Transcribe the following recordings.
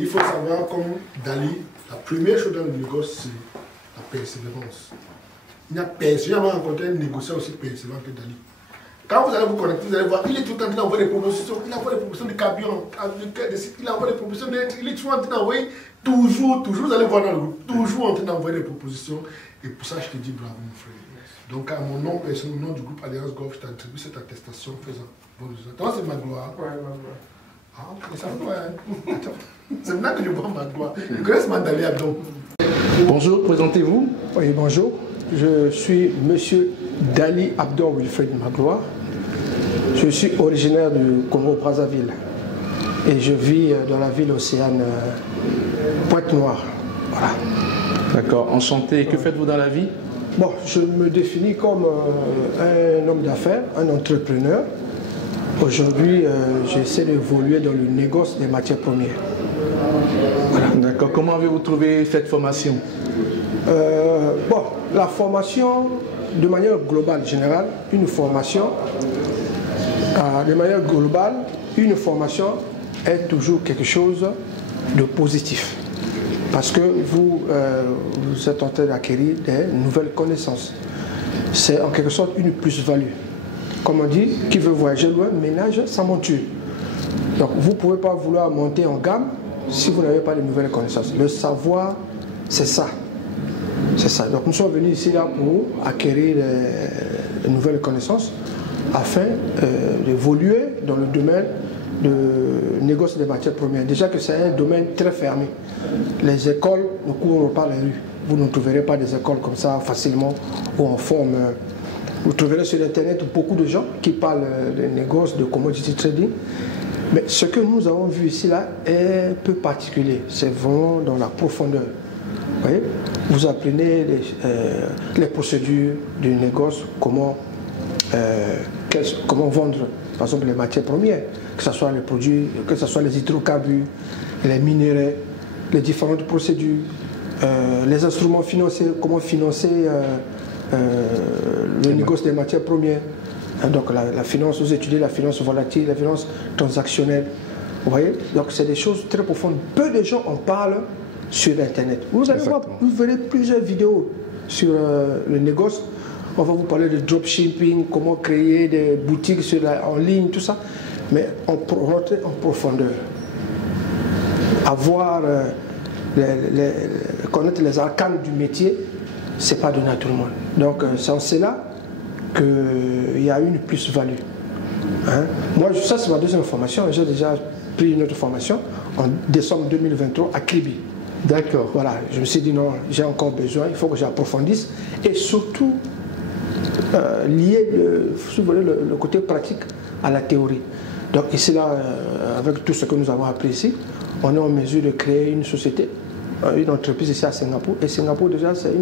il faut savoir, comme Dali, la première chose dans le négoce, c'est la persévérance. Il n'y a personne, jamais rencontré un négociant aussi persévérant que Dali. Quand vous allez vous connecter, vous allez voir, il est tout le temps en train d'envoyer des propositions. Il envoie des propositions de carburant, il envoie des propositions il est toujours en train d'envoyer, toujours, vous allez voir dans le groupe, toujours en train d'envoyer des propositions. Et pour ça, je te dis bravo, mon frère. Donc, à mon nom personnel, au nom du groupe Alliance Golf, je t'attribue cette attestation faisant bon résultat. Toi, c'est ma gloire. Ouais, ouais, ouais. Ah, ok, ça me va. C'est maintenant que je vois ma gloire. Je connais Mandali Abdon. Bonjour, présentez-vous. Oui, bonjour. Je suis monsieur Dali Abdon Wilfred Magloire. Je suis originaire du Congo-Brazzaville et je vis dans la ville océane Pointe-Noire. Voilà. D'accord, enchanté. Que faites-vous dans la vie? Bon, je me définis comme un homme d'affaires, un entrepreneur. Aujourd'hui, j'essaie d'évoluer dans le négoce des matières premières. Voilà. D'accord. Comment avez-vous trouvé cette formation? Bon, la formation, de manière globale, générale, une formation, de manière globale, une formation est toujours quelque chose de positif. Parce que vous êtes en train d'acquérir des nouvelles connaissances. C'est en quelque sorte une plus-value. Comme on dit, qui veut voyager loin, ménage sa monture. Donc vous ne pouvez pas vouloir monter en gamme si vous n'avez pas de nouvelles connaissances. Le savoir, c'est ça. C'est ça. Donc nous sommes venus ici là pour acquérir de nouvelles connaissances afin d'évoluer dans le domaine de négoce des matières premières. Déjà que c'est un domaine très fermé. Les écoles ne courent pas les rues. Vous ne trouverez pas des écoles comme ça facilement ou en forme. Vous trouverez sur Internet beaucoup de gens qui parlent de négoce, de commodity trading. Mais ce que nous avons vu ici là est un peu particulier. C'est vraiment dans la profondeur. Vous voyez, vous apprenez les procédures du négoce, comment vendre par exemple les matières premières, que ce soit les produits, que ce soit les hydrocarbures, les minéraux, les différentes procédures, les instruments financiers, comment financer le négoce des matières premières. Donc la finance, vous étudiez la finance volatile, la finance transactionnelle. Vous voyez, donc c'est des choses très profondes. Peu de gens en parlent sur Internet. Vous allez voir, vous verrez plusieurs vidéos sur le négoce. On va vous parler de dropshipping, comment créer des boutiques en ligne, tout ça. Mais on rentrer en profondeur. Avoir, connaître les arcanes du métier, ce n'est pas donné à tout le monde. Donc c'est en cela qu'il y a une plus-value. Hein? Moi, ça c'est ma deuxième formation. J'ai déjà pris une autre formation en décembre 2023 à Kribi. D'accord. Voilà, je me suis dit non, j'ai encore besoin, il faut que j'approfondisse. Et surtout, lier le côté pratique à la théorie. Donc ici, là, avec tout ce que nous avons appris ici, on est en mesure de créer une société, une entreprise ici à Singapour. Et Singapour, déjà, c'est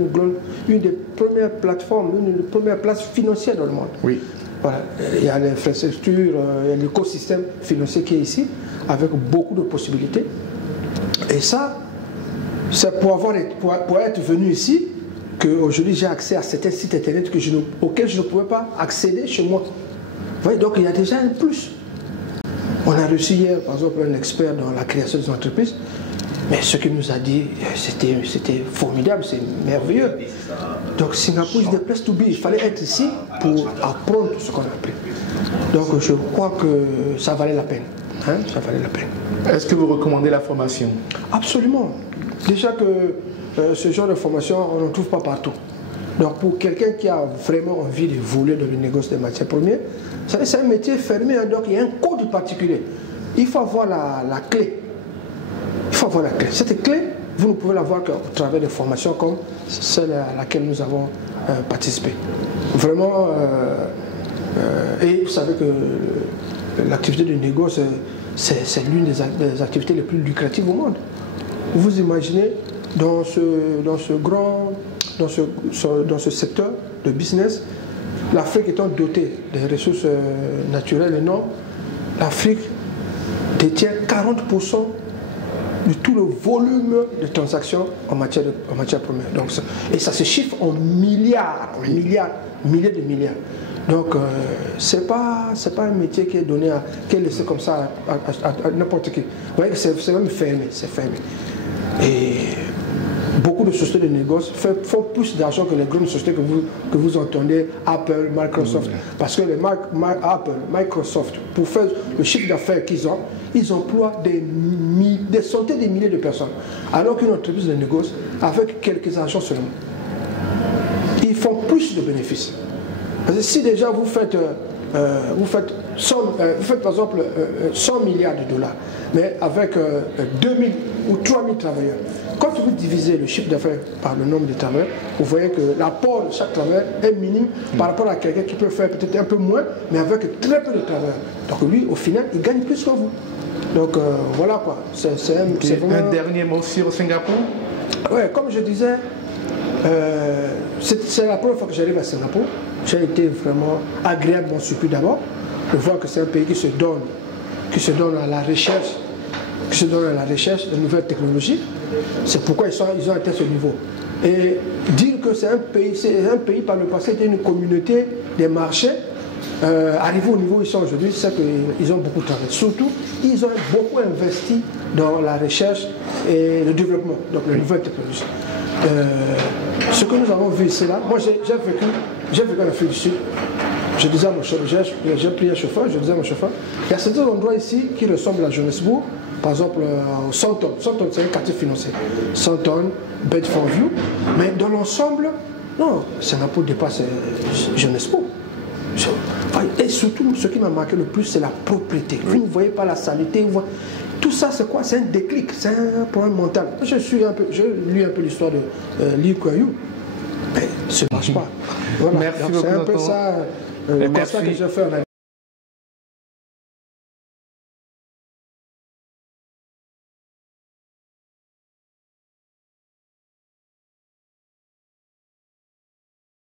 une des premières plateformes, une des premières places financières dans le monde. Oui. Voilà. Il y a l'infrastructure, il y a l'écosystème financier qui est ici, avec beaucoup de possibilités. Et ça, c'est pour être venu ici qu'aujourd'hui j'ai accès à certains sites internet auxquels je ne pouvais pas accéder chez moi. Vous voyez, donc il y a déjà un plus. On a reçu hier, par exemple, un expert dans la création des entreprises, mais ce qu'il nous a dit, c'était formidable, c'est merveilleux. Donc Singapour is the place to be. Il fallait être ici pour apprendre tout ce qu'on a appris. Donc je crois que ça valait la peine. Hein, ça valait la peine. Est-ce que vous recommandez la formation? Absolument. Déjà que ce genre de formation, on ne trouve pas partout. Donc pour quelqu'un qui a vraiment envie d'évoluer dans le négoce des matières premières, c'est un métier fermé, hein, donc il y a un code particulier. Il faut avoir la clé. Il faut avoir la clé. Cette clé, vous ne pouvez l'avoir qu'au travers de formations comme celle à laquelle nous avons participé. Vraiment, et vous savez que l'activité du négoce, c'est l'une des activités les plus lucratives au monde. Vous imaginez dans ce secteur de business, l'Afrique étant dotée des ressources naturelles énormes, l'Afrique détient 40% de tout le volume de transactions en matière première. Donc, et ça se chiffre en milliards, milliers de milliards. Donc, c'est pas un métier qui est donné qui est laissé comme ça à n'importe qui. Vous voyez que c'est même fermé, c'est fermé. Et beaucoup de sociétés de négoce font plus d'argent que les grandes sociétés que vous entendez, Apple, Microsoft. Parce que les Apple, Microsoft, pour faire le chiffre d'affaires qu'ils ont, ils emploient des centaines de milliers de personnes. Alors qu'une entreprise de négoce, avec quelques agents seulement, ils font plus de bénéfices. Parce que si déjà vous faites par exemple 100 milliards de dollars, mais avec 2000 ou 3000 travailleurs, quand vous divisez le chiffre d'affaires par le nombre de travailleurs, vous voyez que l'apport de chaque travailleur est minime par rapport à quelqu'un qui peut faire peut-être un peu moins, mais avec très peu de travailleurs. Donc lui, au final, il gagne plus que vous. Donc voilà quoi. C'est vraiment... Un dernier mot sur Singapour? Oui, comme je disais, c'est la première fois que j'arrive à Singapour. J'ai été vraiment agréablement surpris d'abord de voir que c'est un pays qui se donne à la recherche, de nouvelles technologies. C'est pourquoi ils ont atteint ce niveau. Et dire que c'est un pays par le passé était une communauté des marchés, arrivé au niveau où ils sont aujourd'hui, c'est qu'ils ont beaucoup travaillé. Surtout, ils ont beaucoup investi dans la recherche et le développement, donc les nouvelles technologies. Ce que nous avons vu ici, là, moi j'ai vécu en Afrique du Sud. Je disais à mon chauffeur, j'ai pris un chauffeur, je disais à mon chauffeur, il y a certains endroits ici qui ressemblent à Johannesburg, par exemple au Sandton. Sandton, c'est un quartier financier. Sandton, Bedfordview, mais dans l'ensemble, non, Singapour dépasse Johannesburg. Et surtout, ce qui m'a marqué le plus, c'est la propriété. Vous ne voyez pas la saleté, vous voyez... Tout ça, c'est quoi? C'est un déclic, c'est un problème mental. Je lis un peu l'histoire de Lee Kuan Yew, mais ça ne marche pas. Voilà. Merci beaucoup. C'est un peu ça le constat que je fais.